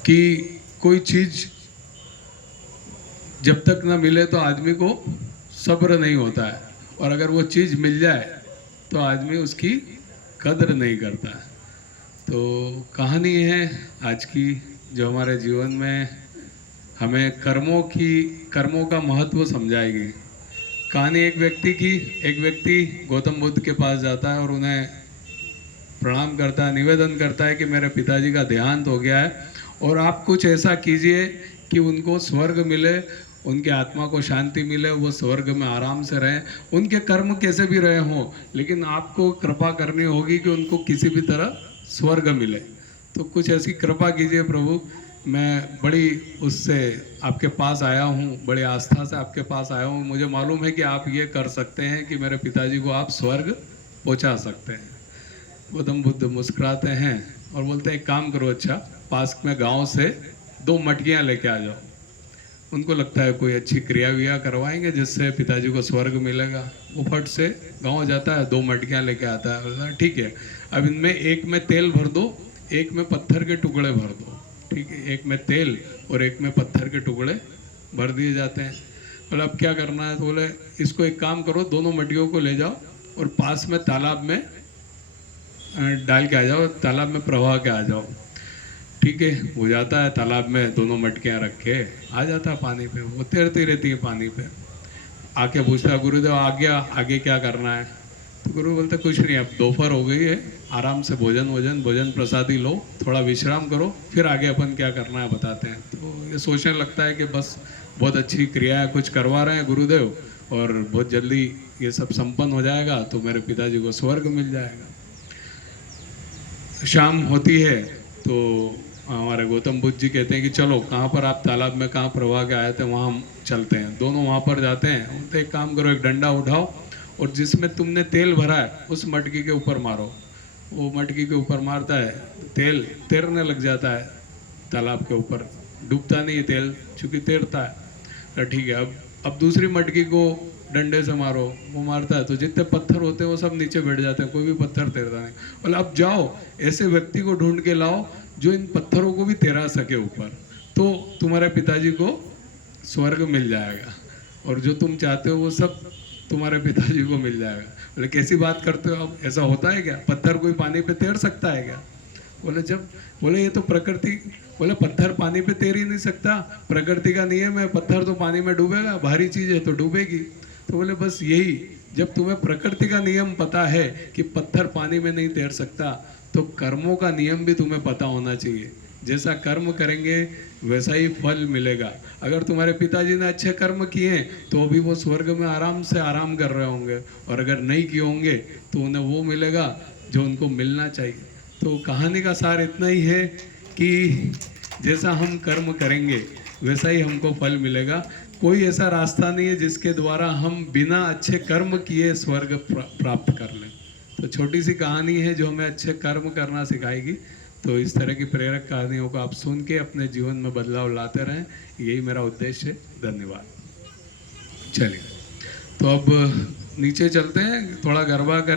कि कोई चीज़ जब तक ना मिले तो आदमी को सब्र नहीं होता है, और अगर वो चीज़ मिल जाए तो आदमी उसकी कद्र नहीं करता है। तो कहानी है आज की जो हमारे जीवन में हमें कर्मों का महत्व समझाएगी। कहानी एक व्यक्ति की। एक व्यक्ति गौतम बुद्ध के पास जाता है और उन्हें प्रणाम करता है, निवेदन करता है कि मेरे पिताजी का देहांत हो गया है और आप कुछ ऐसा कीजिए कि उनको स्वर्ग मिले, उनके आत्मा को शांति मिले, वो स्वर्ग में आराम से रहें। उनके कर्म कैसे भी रहे हों, लेकिन आपको कृपा करनी होगी कि उनको किसी भी तरह स्वर्ग मिले। तो कुछ ऐसी कृपा कीजिए प्रभु, मैं बड़ी उससे आपके पास आया हूँ, बड़ी आस्था से आपके पास आया हूँ, मुझे मालूम है कि आप ये कर सकते हैं कि मेरे पिताजी को आप स्वर्ग पहुँचा सकते हैं। गौतम बुद्ध मुस्कुराते हैं और बोलते हैं एक काम करो, अच्छा पास में गांव से 2 मटकियां लेके आ जाओ। उनको लगता है कोई अच्छी क्रिया विया करवाएंगे जिससे पिताजी को स्वर्ग मिलेगा। वो फट से गांव जाता है, 2 मटकियां लेके आता है। बोलता है ठीक है, अब इनमें एक में तेल भर दो, एक में पत्थर के टुकड़े भर दो। ठीक है, एक में तेल और एक में पत्थर के टुकड़े भर दिए जाते हैं। बोले अब क्या करना है? तो बोले इसको एक काम करो, दोनों मटकियों को ले जाओ और पास में तालाब में डाल के आ जाओ, तालाब में प्रवाह के आ जाओ। ठीक है, हो जाता है, तालाब में दोनों मटकियां रख के आ जाता है पानी पे। वो तैरती रहती है पानी पे। आके पूछता है गुरुदेव आ गया, आगे क्या करना है? तो गुरु बोलते कुछ नहीं, अब दोपहर हो गई है, आराम से भोजन प्रसादी लो, थोड़ा विश्राम करो, फिर आगे अपन क्या करना है बताते हैं। तो ये सोचने लगता है कि बस बहुत अच्छी क्रिया है, कुछ करवा रहे हैं गुरुदेव, और बहुत जल्दी ये सब संपन्न हो जाएगा तो मेरे पिताजी को स्वर्ग मिल जाएगा। शाम होती है तो हमारे गौतम बुद्ध जी कहते हैं कि चलो, कहाँ पर आप तालाब में कहाँ प्रवाह के आए थे वहाँ हम चलते हैं। दोनों वहाँ पर जाते हैं। तो एक काम करो, एक डंडा उठाओ और जिसमें तुमने तेल भरा है उस मटकी के ऊपर मारो। वो मटकी के ऊपर मारता है, तेल तैरने लग जाता है तालाब के ऊपर। डूबता नहीं तेल, चूँकि तैरता है। तो ठीक है, अब दूसरी मटकी को डंडे से मारो, वो मारता है तो जितने पत्थर होते हैं वो सब नीचे बैठ जाते हैं, कोई भी पत्थर तैरता नहीं। बोले अब जाओ, ऐसे व्यक्ति को ढूंढ के लाओ जो इन पत्थरों को भी तैरा सके ऊपर, तो तुम्हारे पिताजी को स्वर्ग मिल जाएगा और जो तुम चाहते हो वो सब तुम्हारे पिताजी को मिल जाएगा। बोले कैसी बात करते हो आप, ऐसा होता है क्या? पत्थर कोई पानी पे तैर सकता है क्या? बोले ये तो प्रकृति। बोले पत्थर पानी पे तैर ही नहीं सकता, प्रकृति का नियम है, पत्थर तो पानी में डूबेगा, भारी चीज है तो डूबेगी। तो बोले बस यही, जब तुम्हें प्रकृति का नियम पता है कि पत्थर पानी में नहीं तैर सकता, तो कर्मों का नियम भी तुम्हें पता होना चाहिए। जैसा कर्म करेंगे वैसा ही फल मिलेगा। अगर तुम्हारे पिताजी ने अच्छे कर्म किए तो अभी वो स्वर्ग में आराम से आराम कर रहे होंगे, और अगर नहीं किए होंगे तो उन्हें वो मिलेगा जो उनको मिलना चाहिए। तो कहानी का सार इतना ही है कि जैसा हम कर्म करेंगे वैसा ही हमको फल मिलेगा। कोई ऐसा रास्ता नहीं है जिसके द्वारा हम बिना अच्छे कर्म किए स्वर्ग प्राप्त कर लें। तो छोटी सी कहानी है जो हमें अच्छे कर्म करना सिखाएगी। तो इस तरह की प्रेरक कहानियों को आप सुन के अपने जीवन में बदलाव लाते रहें, यही मेरा उद्देश्य है। धन्यवाद। चलिए, तो अब नीचे चलते हैं, थोड़ा गरबा कर